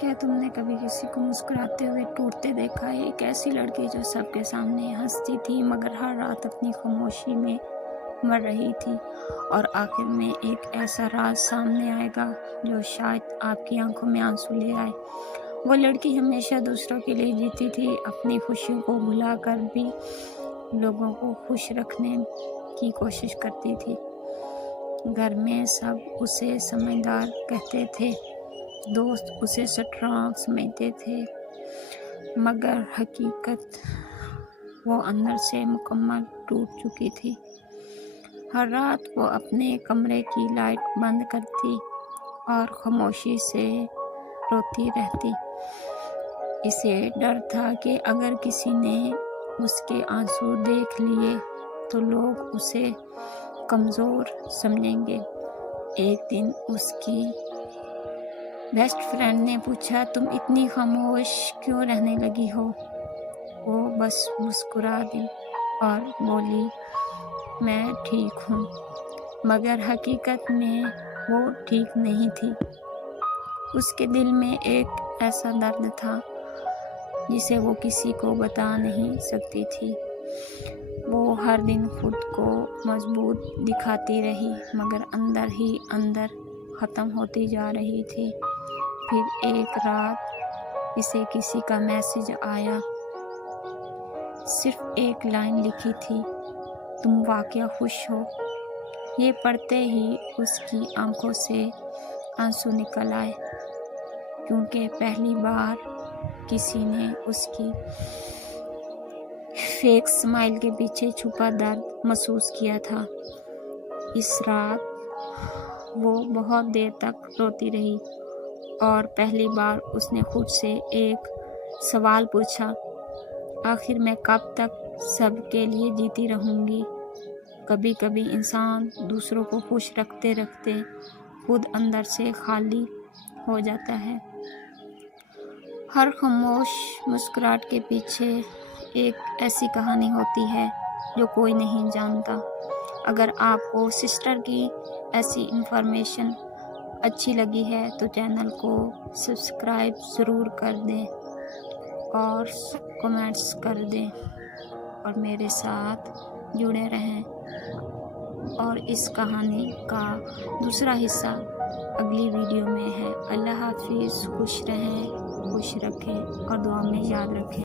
کیا تم نے کبھی کسی کو مسکراتے ہوئے ٹوٹتے دیکھا ہے؟ ایک ایسی لڑکی جو سب کے سامنے ہنستی تھی مگر ہر رات اپنی خاموشی میں مر رہی تھی، اور آخر میں ایک ایسا راز سامنے آئے گا جو شاید آپ کی آنکھوں میں آنسو لے آئے۔ وہ لڑکی ہمیشہ دوسروں کے لیے جیتی تھی، اپنی خوشیوں کو بھلا کر بھی لوگوں کو خوش رکھنے کی کوشش کرتی تھی۔ گھر میں سب اسے سمجھدار کہتے تھے، دوست اسے اسٹرانگ سمجھتے تھے، مگر حقیقت وہ اندر سے مکمل ٹوٹ چکی تھی۔ ہر رات وہ اپنے کمرے کی لائٹ بند کرتی اور خاموشی سے روتی رہتی۔ اسے ڈر تھا کہ اگر کسی نے اس کے آنسو دیکھ لیے تو لوگ اسے کمزور سمجھیں گے۔ ایک دن اس کی بیسٹ فرینڈ نے پوچھا، تم اتنی خاموش کیوں رہنے لگی ہو؟ وہ بس مسکرا دی اور بولی، میں ٹھیک ہوں۔ مگر حقیقت میں وہ ٹھیک نہیں تھی۔ اس کے دل میں ایک ایسا درد تھا جسے وہ کسی کو بتا نہیں سکتی تھی۔ وہ ہر دن خود کو مضبوط دکھاتی رہی مگر اندر ہی اندر ختم ہوتی جا رہی تھی۔ پھر ایک رات اسے کسی کا میسج آیا، صرف ایک لائن لکھی تھی، تم واقعی خوش ہو؟ یہ پڑھتے ہی اس کی آنکھوں سے آنسو نکل آئے، کیونکہ پہلی بار کسی نے اس کی فیک اسمائل کے پیچھے چھپا درد محسوس کیا تھا۔ اس رات وہ بہت دیر تک روتی رہی اور پہلی بار اس نے خود سے ایک سوال پوچھا، آخر میں کب تک سب کے لیے جیتی رہوں گی؟ کبھی کبھی انسان دوسروں کو خوش رکھتے رکھتے خود اندر سے خالی ہو جاتا ہے۔ ہر خاموش مسکراہٹ کے پیچھے ایک ایسی کہانی ہوتی ہے جو کوئی نہیں جانتا۔ اگر آپ کو سسٹر کی ایسی انفارمیشن اچھی لگی ہے تو چینل کو سبسکرائب ضرور کر دیں اور کمنٹس کر دیں اور میرے ساتھ جڑے رہیں، اور اس کہانی کا دوسرا حصہ اگلی ویڈیو میں ہے۔ اللہ حافظ، خوش رہیں، خوش رکھیں اور دعا میں یاد رکھیں۔